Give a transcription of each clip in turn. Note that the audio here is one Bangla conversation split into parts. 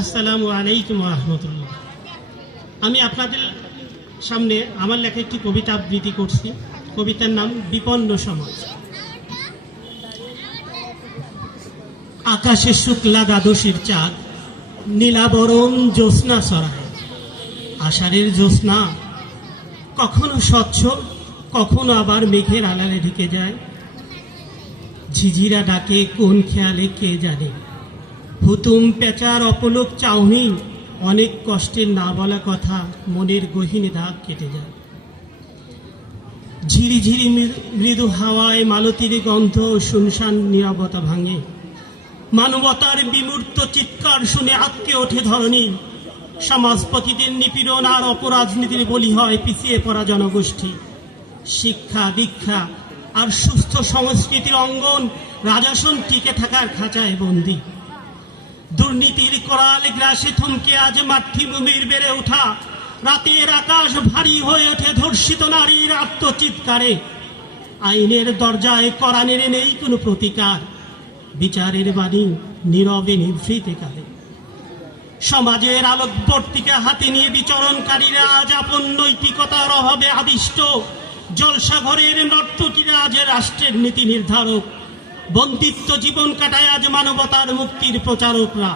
আসসালামু আলাইকুম ওয়া রাহমাতুল্লাহ। আমি আপনাদের সামনে আমার লেখা একটি কবিতা আবৃত্তি করছি। কবিতার নাম বিপন্ন সমাজ। আকাশে শুক্লা দ্বাদশীর চাঁদ, নীলাবরণ জ্যোৎস্না ছড়ায়। আষাঢ়ের জ্যোৎস্না কখনো স্বচ্ছ, কখনো আবার মেঘের আড়ালে ঢেকে যায়। ঝিঝিরা ডাকে কোন খেয়ালে কে জানে। হুতুম পেঁচার অপলোক চাউনি, অনেক কষ্টের না বলা কথা মনের গহীন দাগ কেটে যায়। ঝিরি ঝিরি মৃদু হাওয়ায় মালতীর গন্ধ শুনশান নীরবতা ভাঙে। মানবতার বিমূর্ত চিৎকার শুনে আটকে ওঠে ধরণী। সমাজপতিদের নিপীড়ন আর অপরাজনীতির বলি হয় পিছিয়ে পড়া জনগোষ্ঠী। শিক্ষা দীক্ষা আর সুস্থ সংস্কৃতির অঙ্গন রাজাসন টিকে থাকার খাঁচায় বন্দী। দুর্নীতির করাল গ্রাসে থমকে আজ মাতৃভূমির বেড়ে ওঠা। রাতের আকাশ ভারী হয়ে ওঠে ধর্ষিত নারীর আত্মচিৎকারে। আইনের দরজায় করানের নেই কোনো প্রতিকার, বিচারের বাণী নীরবে নিভৃতে কালে। সমাজের আলোকবর্তিকা হাতে নিয়ে বিচরণকারীরা আজ আপন নৈতিকতার অভাবে আদিষ্ট। জলসাঘরের নর্তকীরা আজ রাষ্ট্রের নীতি নির্ধারক। বন্দিত্ব জীবন কাটায় আজ মানবতার মুক্তির প্রচারকরা।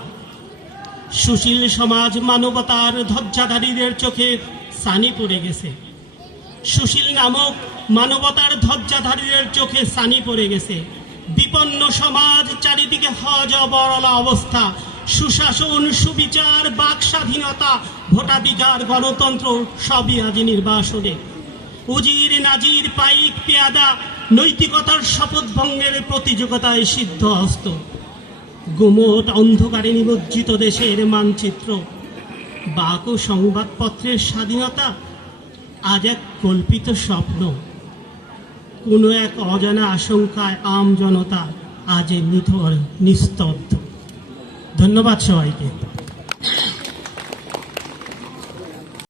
সুশীল সমাজ মানবতার ধ্বজাধারীদের চোখে সানি পড়ে গেছে। সুশীল নামক মানবতার ধ্বজাধারীদের চোখে সানি পড়ে গেছে। বিপন্ন সমাজ, চারিদিকে হজ অবরলা অবস্থা। সুশাসন, সুবিচার, বাক স্বাধীনতা, ভোটাধিকার, গণতন্ত্র সবই আজ নির্বাসনে। উজির নাজির পাইক পেয়াদা নৈতিকতার শপথ ভঙ্গের প্রতিযোগিতায় সিদ্ধ হস্ত। গুমট অন্ধকারে নিমজ্জিত দেশের মানচিত্র। বাক ও সংবাদপত্রের স্বাধীনতা আজ এক কল্পিত স্বপ্ন। কোনো এক অজানা আশঙ্কায় আম জনতা আজ নিথর নিস্তব্ধ। ধন্যবাদ সবাইকে।